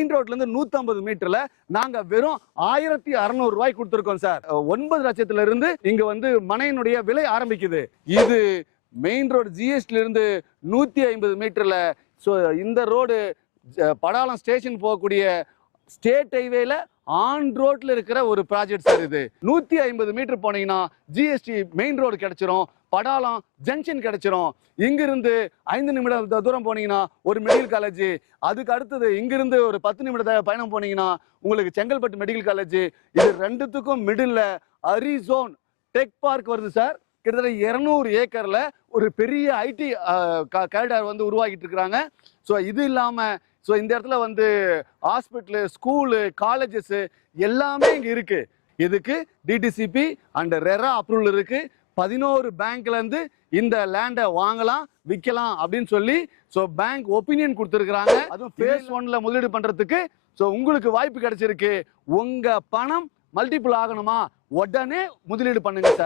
Main ரோட்ல இருந்து 150 மீட்டர்ல நாங்க வெறும் ஆயிரத்தி அறுநூறு ரூபாய் கொடுத்துருக்கோம் சார் ஒன்பது லட்சத்துல இருந்து இங்க வந்து மனையினுடைய விலை ஆரம்பிக்குது. இது மெயின் ரோடு ஜிஎஸ்டில இருந்து நூத்தி ஐம்பது மீட்டர்ல ஸோ இந்த ரோடு படாலம் ஸ்டேஷன் போகக்கூடிய ஸ்டேட் ஹைவேல ஆன் ரோட்ல இருக்கிற ஒரு ப்ராஜெக்ட் சார் இது. நூத்தி ஐம்பது மீட்டர் போனீங்கன்னா ஜிஎஸ்டி மெயின் ரோடு கிடைச்சிரும். படாலம் ஜங்ஷன் கிடைச்சிரும். இங்கிருந்து ஐந்து நிமிடம் தூரம் போனீங்கன்னா ஒரு மெடிக்கல் காலேஜ் அதுக்கு அடுத்தது இங்கிருந்து ஒரு பத்து நிமிட பயணம் போனீங்கன்னா உங்களுக்கு செங்கல்பட்டு மெடிக்கல் காலேஜ் இது ரெண்டுத்துக்கும் மிடில் அரிசோன் டெக் பார்க் வருது சார். கிட்டத்தட்ட இருநூறு ஏக்கர்ல ஒரு பெரிய ஐடி கேரிடார் வந்து உருவாக்கிட்டு இருக்கிறாங்க. ஸோ இது இல்லாமல் ஸோ இந்த இடத்துல வந்து ஹாஸ்பிட்டலு ஸ்கூலு காலேஜஸ் எல்லாமே இங்க இருக்கு. இதுக்கு டிடிசிபி அண்ட் ரெரா அப்ரூவல் இருக்கு. பதினோரு பேங்க்ல இருந்து இந்த லேண்டை வாங்கலாம் விற்கலாம் அப்படின்னு சொல்லி ஸோ பேங்க் ஒப்பீனியன் கொடுத்துருக்காங்க அதுவும் ஃபேஸ் ஒன்ல முதலீடு பண்றதுக்கு ஸோ உங்களுக்கு வாய்ப்பு கிடைச்சிருக்கு. உங்க பணம் மல்டிபிள் ஆகணுமா? உடனே முதலீடு பண்ணுங்க சார்.